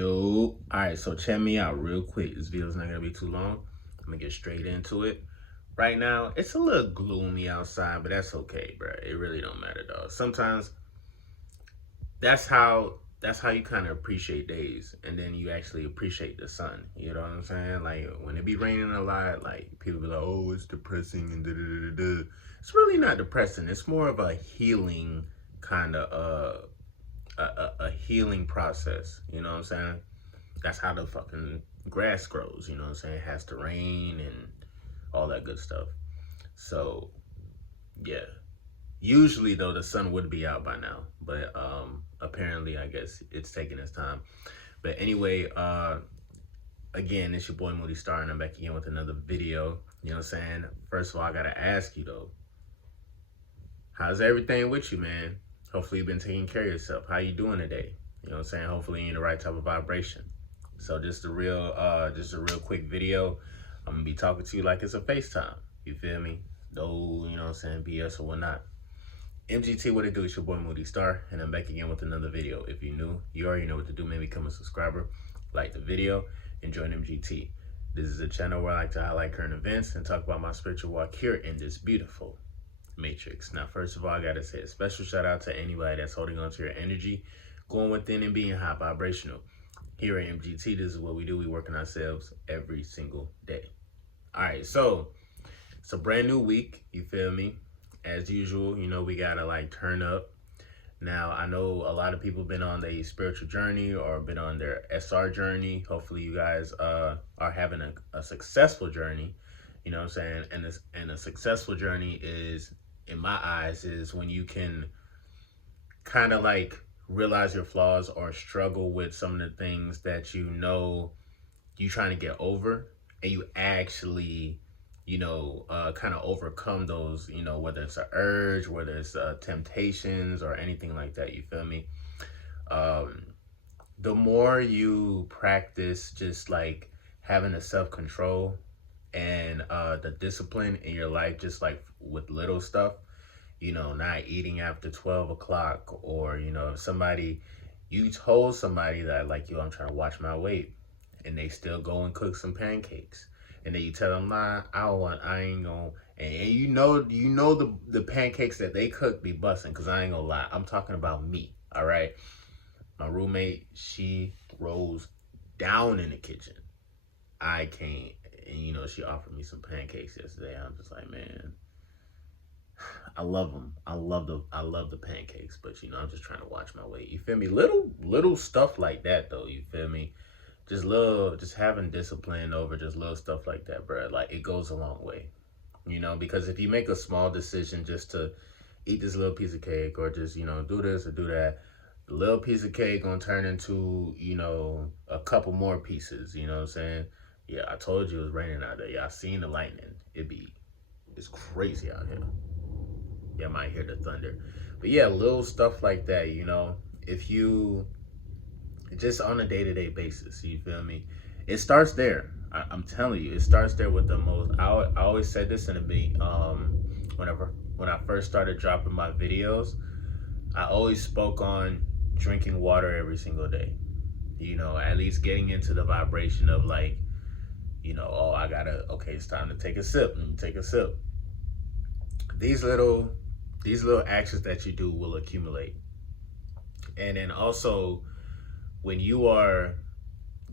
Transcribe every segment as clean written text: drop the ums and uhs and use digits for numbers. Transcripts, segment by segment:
Yo, all right, so check me out real quick. This video's not gonna be too long. I'm gonna get straight into it. Right now, it's a little gloomy outside, but that's okay, bro. It really don't matter, dog. Sometimes that's how you kind of appreciate days, and then you actually appreciate the sun. You know what I'm saying? Like when it be raining a lot, like people be like, "Oh, it's depressing," and da da da da. It's really not depressing. It's more of a healing kind of a healing process. You know what I'm saying? That's how the fucking grass grows. You know what I'm saying? It has to rain and all that good stuff. So yeah. Usually though, the sun would be out by now, but apparently I guess it's taking its time. But anyway, again, it's your boy Moody Starr, and I'm back again with another video. You know what I'm saying? First of all, I gotta ask you though, how's everything with you, man? Hopefully you've been taking care of yourself. How you doing today? You know what I'm saying? Hopefully you're in the right type of vibration. So just a real quick video. I'm gonna be talking to you like it's a FaceTime. You feel me? No, you know what I'm saying, BS or whatnot. MGT, what it do? It's your boy Moody Starr, and I'm back again with another video. If you're new, you already know what to do. Maybe become a subscriber, like the video, and join MGT. This is a channel where I like to highlight current events and talk about my spiritual walk here in this beautiful matrix. Now, first of all, I gotta say a special shout out to anybody that's holding on to your energy, going within and being high vibrational. Here at MGT, this is what we do. We work on ourselves every single day. All right, so it's a brand new week. You feel me? As usual, you know, we gotta like turn up. Now, I know a lot of people been on their spiritual journey or been on their SR journey. Hopefully you guys are having a successful journey. You know what I'm saying? And a successful journey is, in my eyes, is when you can kind of like realize your flaws or struggle with some of the things that you know you're trying to get over, and you actually kind of overcome those, whether it's an urge, whether it's temptations or anything like that. You feel me? The more you practice just like having the self-control and the discipline in your life, just like with little stuff, not eating after 12 o'clock, or, if you told somebody that like, yo, I'm trying to watch my weight, and they still go and cook some pancakes. And then you tell them, nah, I ain't gonna, and you know the pancakes that they cook be busting, because I ain't gonna lie, I'm talking about me, all right? My roommate, she throws down in the kitchen. I can't, and she offered me some pancakes yesterday. I'm just like, man, I love them. I love the pancakes, but I'm just trying to watch my weight. You feel me? Little stuff like that though, you feel me? Just having discipline over just little stuff like that, bro. Like, it goes a long way, because if you make a small decision just to eat this little piece of cake, or just, do this or do that, the little piece of cake gonna turn into, a couple more pieces, you know what I'm saying? Yeah, I told you it was raining out there. Y'all seen the lightning. It's crazy out here. Y'all might hear the thunder. But yeah, little stuff like that, if you just on a day-to-day basis, you feel me? It starts there. I'm telling you, it starts there with the most. I always said this in the beat. When I first started dropping my videos, I always spoke on drinking water every single day. At least getting into the vibration of like, oh, okay, it's time to take a sip, and take a sip. These little actions that you do will accumulate. And then also, when you are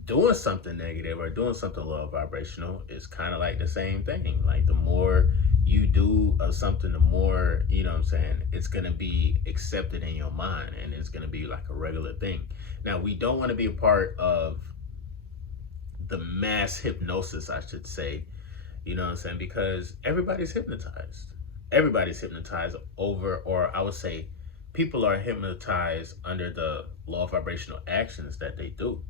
doing something negative or doing something low vibrational, it's kind of like the same thing. Like, the more you do of something, the more, it's going to be accepted in your mind, and it's going to be like a regular thing. Now, we don't want to be a part of the mass hypnosis, I should say, because everybody's hypnotized. Everybody's hypnotized over, or I would say people are hypnotized under the law of vibrational actions that they do.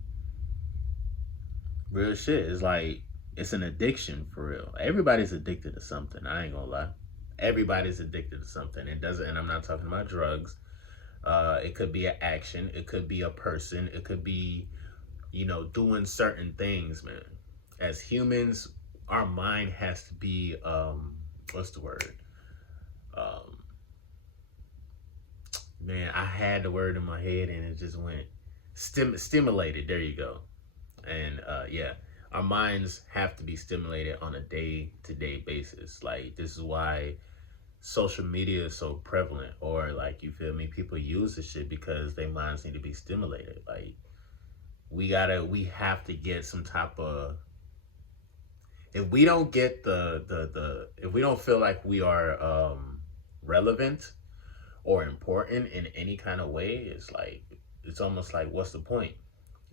Real shit. It's like, it's an addiction for real. Everybody's addicted to something. I ain't gonna lie. Everybody's addicted to something. And I'm not talking about drugs. It could be an action. It could be a person. It could be, doing certain things, man. As humans, our mind has to be, what's the word? Man, I had the word in my head and it just went stimulated. There you go. And yeah, our minds have to be stimulated on a day-to-day basis. Like, this is why social media is so prevalent, or like, you feel me, people use this shit because their minds need to be stimulated. Like, we have to get some type of, if we don't get the if we don't feel like we are relevant or important in any kind of way, it's like, it's almost like, what's the point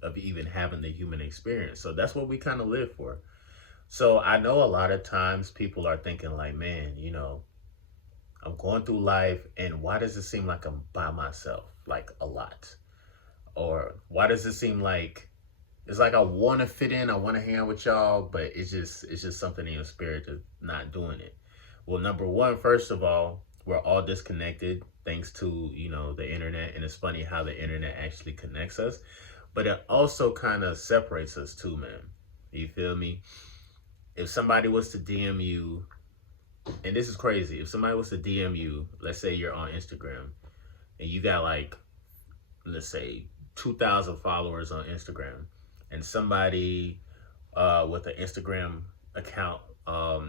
of even having the human experience? So that's what we kind of live for. So I know a lot of times people are thinking like, man, I'm going through life, and why does it seem like I'm by myself like a lot? Or why does it seem like it's like I want to fit in, I want to hang out with y'all, but it's just something in your spirit that's not doing it. Well, number one, first of all, we're all disconnected thanks to, the internet, and it's funny how the internet actually connects us, but it also kind of separates us too, man. You feel me? If somebody was to DM you, and this is crazy, if somebody was to DM you, let's say you're on Instagram and you got like, let's say 2,000 followers on Instagram, and somebody with an Instagram account,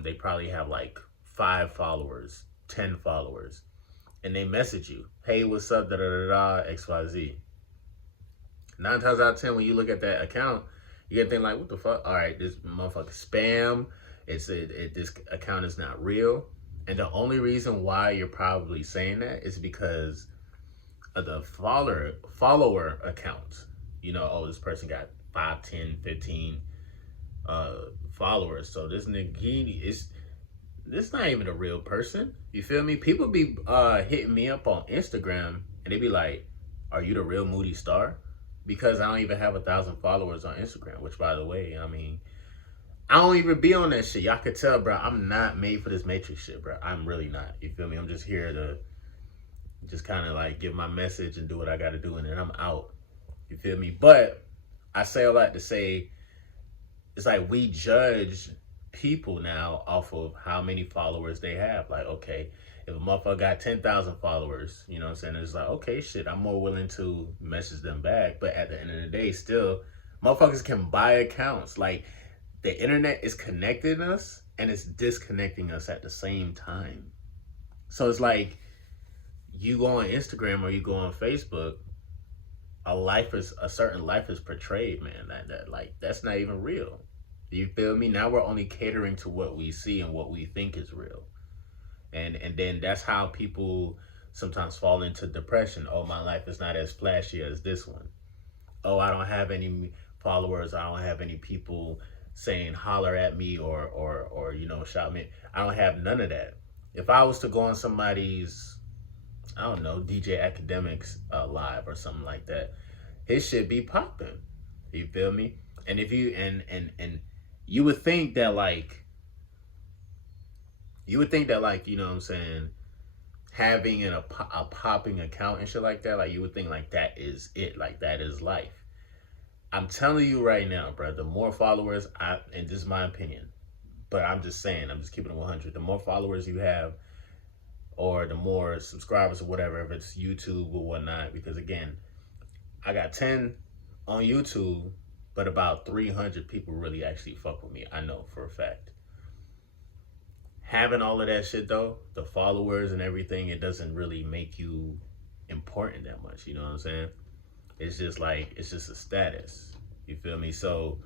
they probably have like 5 followers, 10 followers, and they message you, hey, what's up, da da da da, XYZ. 9 times out of 10, when you look at that account, you get think like, what the fuck? All right, this motherfucker spam. This account is not real. And the only reason why you're probably saying that is because of the follower account. Oh, this person got 5, 10, 15 followers. So this nigga, this not even a real person. You feel me? People be hitting me up on Instagram, and they be like, are you the real Moody Starr? Because I don't even have 1,000 followers on Instagram, which, by the way, I mean, I don't even be on that shit. Y'all could tell, bro, I'm not made for this Matrix shit, bro. I'm really not. You feel me? I'm just here to just kind of like give my message and do what I got to do, and then I'm out. You feel me? But I say a lot to say, it's like we judge people now off of how many followers they have. Like, okay, if a motherfucker got 10,000 followers, you know what I'm saying? It's like, okay, shit, I'm more willing to message them back. But at the end of the day, still, motherfuckers can buy accounts. Like, the internet is connecting us, and it's disconnecting us at the same time. So it's like, you go on Instagram or you go on Facebook, a certain life is portrayed, man. That like, that's not even real. You feel me? Now we're only catering to what we see and what we think is real. And then that's how people sometimes fall into depression. Oh, my life is not as flashy as this one. Oh, I don't have any followers. I don't have any people saying holler at me or shout me. I don't have none of that. If I was to go on somebody's, I don't know, DJ Academics live or something like that, his shit be popping. You feel me? And if you and you would think that like, you know what I'm saying, having a popping account and shit like that, like, you would think like that is it, like that is life. I'm telling you right now, bro, the more followers, and this is my opinion, but I'm just saying, I'm just keeping it 100. The more followers you have, or the more subscribers or whatever, if it's YouTube or whatnot, because again, I got 10 on YouTube, but about 300 people really actually fuck with me. I know for a fact. Having all of that shit though, the followers and everything, it doesn't really make you important that much. You know what I'm saying? It's just like, it's just a status. You feel me? So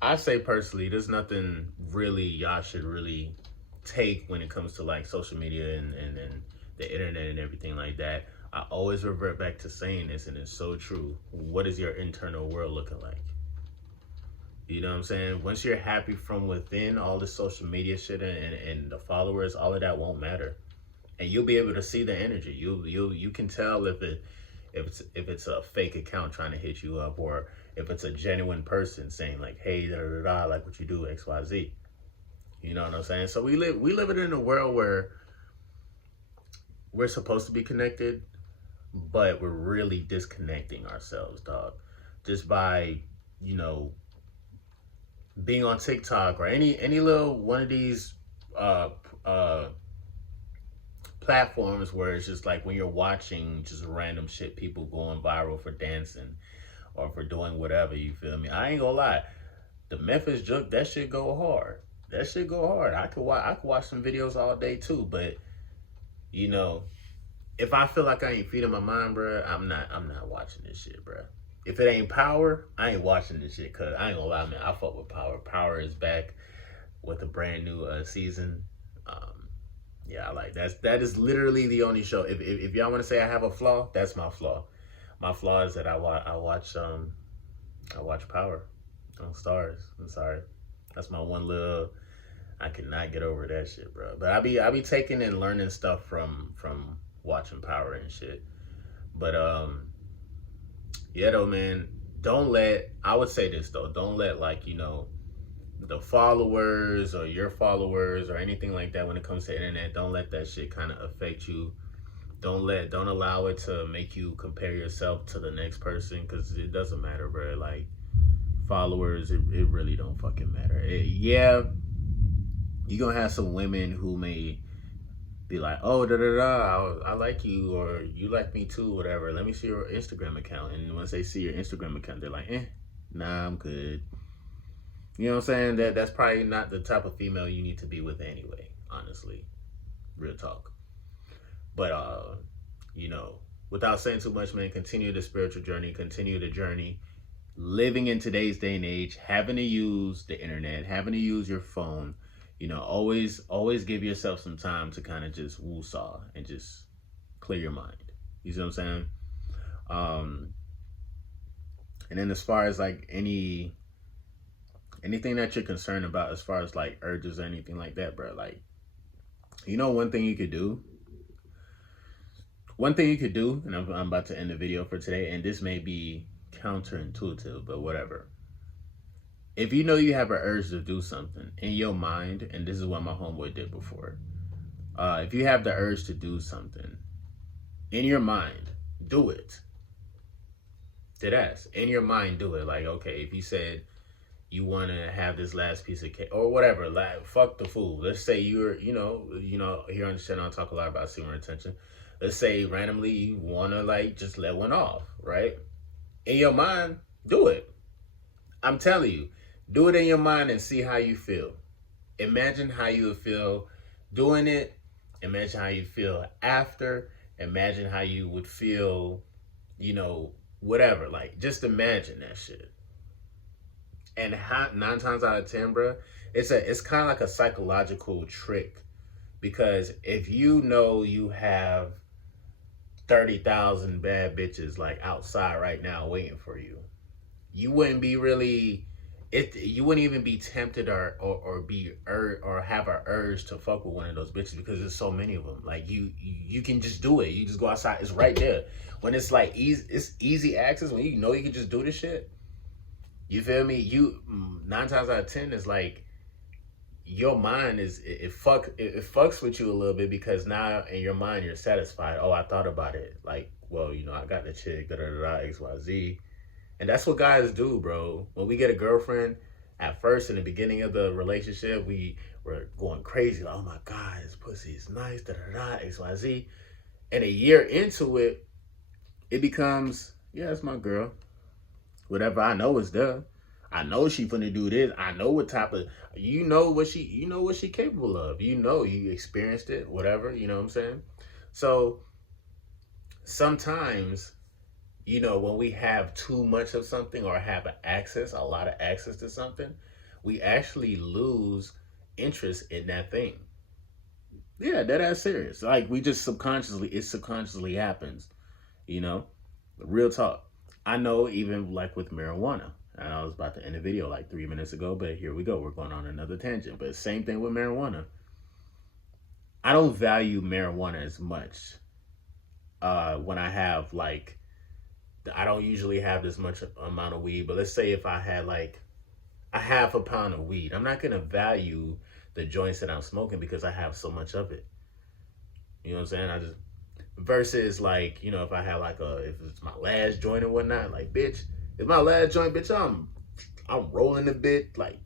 I say personally, there's nothing really y'all should really take when it comes to like social media and the internet and everything like that. I always revert back to saying this, and it's so true. What is your internal world looking like? You know what I'm saying? Once you're happy from within, all the social media shit and the followers, all of that won't matter. And you'll be able to see the energy. You can tell if it's a fake account trying to hit you up, or if it's a genuine person saying like, hey, da da da, like what you do, XYZ. You know what I'm saying? So we live in a world where we're supposed to be connected, but we're really disconnecting ourselves, dog. Just by, being on TikTok or any little one of these platforms where it's just like when you're watching just random shit, people going viral for dancing or for doing whatever, you feel me? I ain't gonna lie. The Memphis Joke, that shit go hard. That shit go hard. I could watch some videos all day too, but you know, if I feel like I ain't feeding my mind, bro, I'm not watching this shit, bro. If it ain't Power, I ain't watching this shit, cause I ain't gonna lie, man, I fuck with Power. Power is back with a brand new season. Yeah, I like that is literally the only show. If y'all want to say I have a flaw, that's my flaw. My flaw is that I watch Power on Stars. I'm sorry, that's my one little. I cannot get over that shit, bro. But I be taking and learning stuff from watching Power and shit. But yeah though, man. I would say this though. Don't let like the followers or your followers or anything like that when it comes to internet. Don't let that shit kind of affect you. Don't allow it to make you compare yourself to the next person, because it doesn't matter, bro. Like followers, it really don't fucking matter. Yeah, you're gonna have some women who may be like, oh, da da da, I like you, or you like me too, whatever. Let me see your Instagram account. And once they see your Instagram account, they're like, nah, I'm good. You know what I'm saying? That's probably not the type of female you need to be with anyway, honestly. Real talk. But without saying too much, man, continue the spiritual journey, continue the journey. Living in today's day and age, having to use the internet, having to use your phone, always give yourself some time to kind of just woo-saw and just clear your mind. You see what I'm saying? And then as far as like anything that you're concerned about as far as like urges or anything like that, bro, like, one thing you could do, and I'm about to end the video for today, and this may be counterintuitive, but whatever. If you know you have an urge to do something in your mind, and this is what my homeboy did before, if you have the urge to do something in your mind, do it. Deadass. In your mind, do it. Like, okay, if you said you want to have this last piece of cake or whatever, like, fuck the food. Let's say you're, here on the channel, I talk a lot about semen retention. Let's say randomly you want to like just let one off, right? In your mind, do it. I'm telling you, do it in your mind and see how you feel. Imagine how you would feel doing it. Imagine how you feel after. Imagine how you would feel, whatever. Like, just imagine that shit. And 9 times out of 10, bro, it's kind of like a psychological trick. Because if you know you have 30,000 bad bitches like outside right now waiting for you, you wouldn't be really, you wouldn't even be tempted or have an urge to fuck with one of those bitches, because there's so many of them. Like you can just do it. You just go outside. It's right there. When it's like it's easy access. When you can just do this shit. You feel me? 9 times out of 10 is like your mind it fucks with you a little bit, because now in your mind you're satisfied. Oh, I thought about it. Like, well, I got the chick, XYZ. And that's what guys do, bro. When we get a girlfriend, at first in the beginning of the relationship, we were going crazy. Like, oh my God, this pussy is nice, XYZ. And a year into it, it becomes, yeah, it's my girl. Whatever I know is there. I know she finna do this. I know what type of, what she capable of. You experienced it, whatever, you know what I'm saying? So sometimes, when we have too much of something or have a lot of access to something, we actually lose interest in that thing. Yeah, that's serious. Like, we just subconsciously happens, real talk. I know, even like with marijuana, and I was about to end the video like 3 minutes ago, but here we go. We're going on another tangent. But same thing with marijuana. I don't value marijuana as much when I have like, I don't usually have this much amount of weed, but let's say if I had like a half a pound of weed, I'm not going to value the joints that I'm smoking because I have so much of it. You know what I'm saying? Versus like, if I had like if it's my last joint or whatnot, like, bitch, it's my last joint, bitch, I'm rolling a bit, like,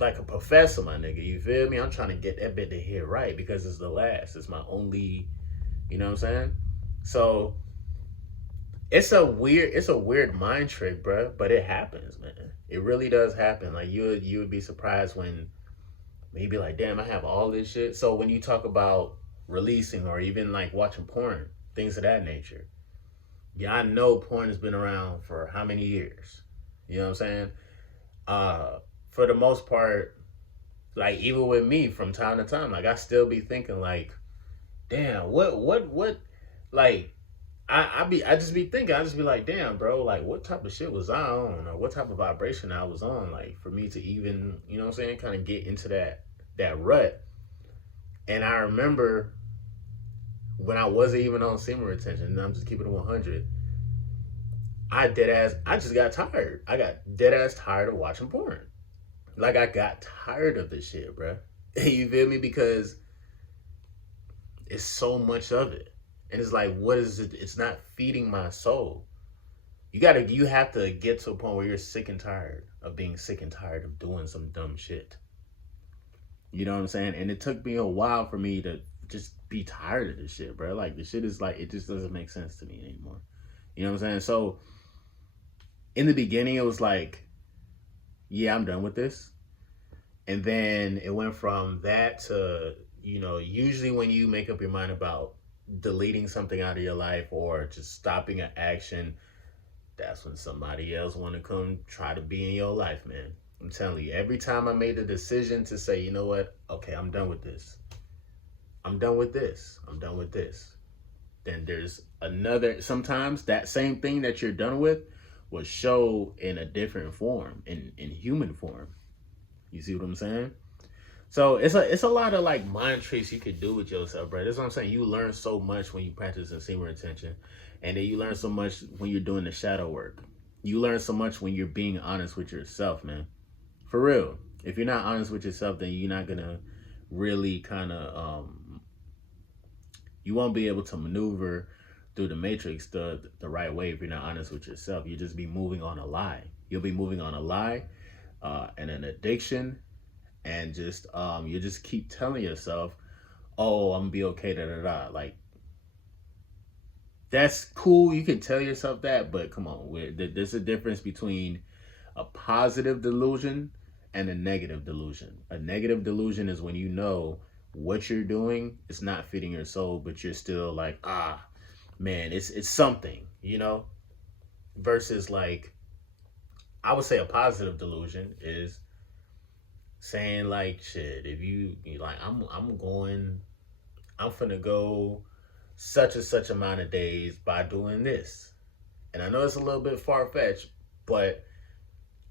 like a professor, my nigga. You feel me? I'm trying to get that bit to hit right because it's the last. It's my only, you know what I'm saying? So it's a weird mind trick, bro. But it happens, man. It really does happen. Like you would be surprised when maybe like, damn, I have all this shit. So when you talk about releasing or even like watching porn, things of that nature, yeah, I know porn has been around for how many years? You know what I'm saying? Uh, for the most part, like even with me from time to time, like I still be thinking like, damn, what, like I just be thinking, I just be like, damn, bro, like what type of shit was I on, or what type of vibration I was on, like for me to even, you know what I'm saying, kind of get into that rut. And I remember when I wasn't even on semen retention, and I'm just keeping it 100. I just got tired. I got dead ass tired of watching porn. Like I got tired of this shit, bro. You feel me? Because it's so much of it, and it's like, what is it? It's not feeding my soul. You have to get to a point where you're sick and tired of being sick and tired of doing some dumb shit. You know what I'm saying? And it took me a while for me to just be tired of this shit, bro. Like the shit is like, it just doesn't make sense to me anymore. You know what I'm saying? So in the beginning, it was like, yeah, I'm done with this. And then it went from that to, usually when you make up your mind about deleting something out of your life or just stopping an action, that's when somebody else want to come try to be in your life, man. I'm telling you, every time I made the decision to say, you know what, okay, I'm done with this. I'm done with this. I'm done with this. Then there's another, sometimes that same thing that you're done with will show in a different form, in human form. You see what I'm saying? So it's a lot of like mind tricks you could do with yourself, bro. That's what I'm saying. You learn so much when you practice in semen retention, and then you learn so much when you're doing the shadow work. You learn so much when you're being honest with yourself, man. For real. If you're not honest with yourself, then you're not gonna really kind of you won't be able to maneuver through the matrix the right way if you're not honest with yourself. You just be moving on a lie. You'll be moving on a lie and an addiction, and just you just keep telling yourself, "Oh, I'm gonna be okay." Da da da. Like that's cool. You can tell yourself that, but come on, there's a difference between a positive delusion and a negative delusion. A negative delusion is when you know what you're doing is not feeding your soul, but you're still like, man, it's something, versus like, I would say a positive delusion is saying like, shit, if you like, I'm finna go such and such amount of days by doing this. And I know it's a little bit far-fetched, but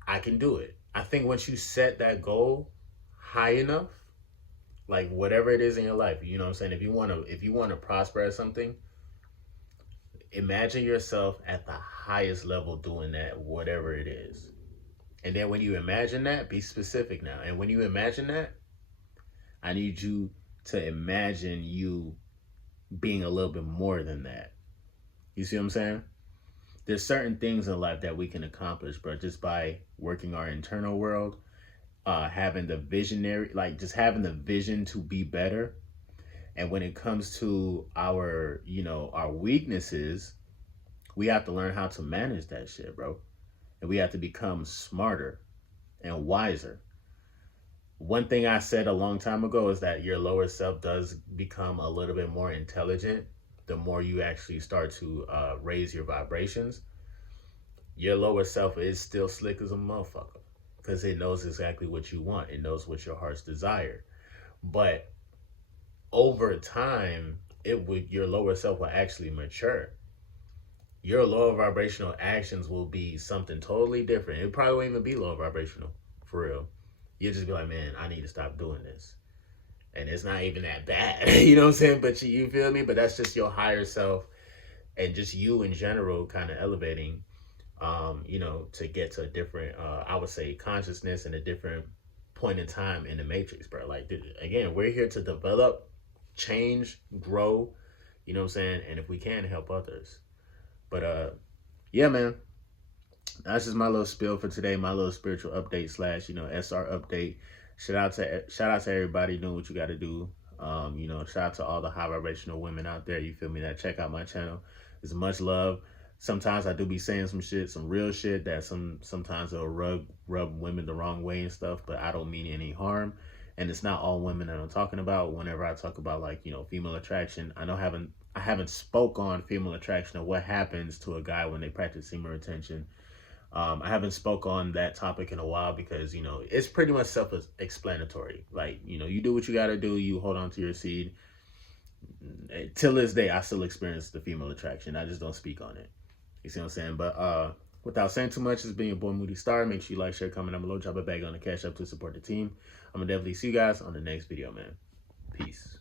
I can do it. I think once you set that goal high enough, like whatever it is in your life, you know what I'm saying? If you want to prosper at something, imagine yourself at the highest level doing that, whatever it is. And then when you imagine that, be specific now. And when you imagine that, I need you to imagine you being a little bit more than that. You see what I'm saying? There's certain things in life that we can accomplish, bro, just by working our internal world, having the visionary, like just having the vision to be better. And when it comes to our, our weaknesses, we have to learn how to manage that shit, bro. And we have to become smarter and wiser. One thing I said a long time ago is that your lower self does become a little bit more intelligent the more you actually start to raise your vibrations. Your lower self is still slick as a motherfucker because it knows exactly what you want. It knows what your heart's desire. But over time, your lower self will actually mature. Your lower vibrational actions will be something totally different. It probably won't even be low vibrational, for real. You'll just be like, man, I need to stop doing this. And it's not even that bad, you know what I'm saying? But you feel me? But that's just your higher self and just you in general kind of elevating, to get to a different, I would say, consciousness and a different point in time in the matrix, bro. Like, again, we're here to develop, change, grow, you know what I'm saying? And if we can, help others. But yeah, man, that's just my little spiel for today, my little spiritual update / SR update. Shout out to everybody doing what you got to do. You know, shout out to all the high vibrational women out there. You feel me? That check out my channel. There's much love. Sometimes I do be saying some shit, some real shit that sometimes it'll rub women the wrong way and stuff, but I don't mean any harm. And it's not all women that I'm talking about. Whenever I talk about, like, you know, female attraction, I haven't spoke on female attraction or what happens to a guy when they practice semen retention. I haven't spoke on that topic in a while because, you know, it's pretty much self-explanatory. Like, you know, you do what you got to do. You hold on to your seed. Till this day, I still experience the female attraction. I just don't speak on it. You see what I'm saying? But without saying too much, it's been your boy Moody Starr. Make sure you like, share, comment down below. Drop a bag on the Cash App to support the team. I'm going to definitely see you guys on the next video, man. Peace.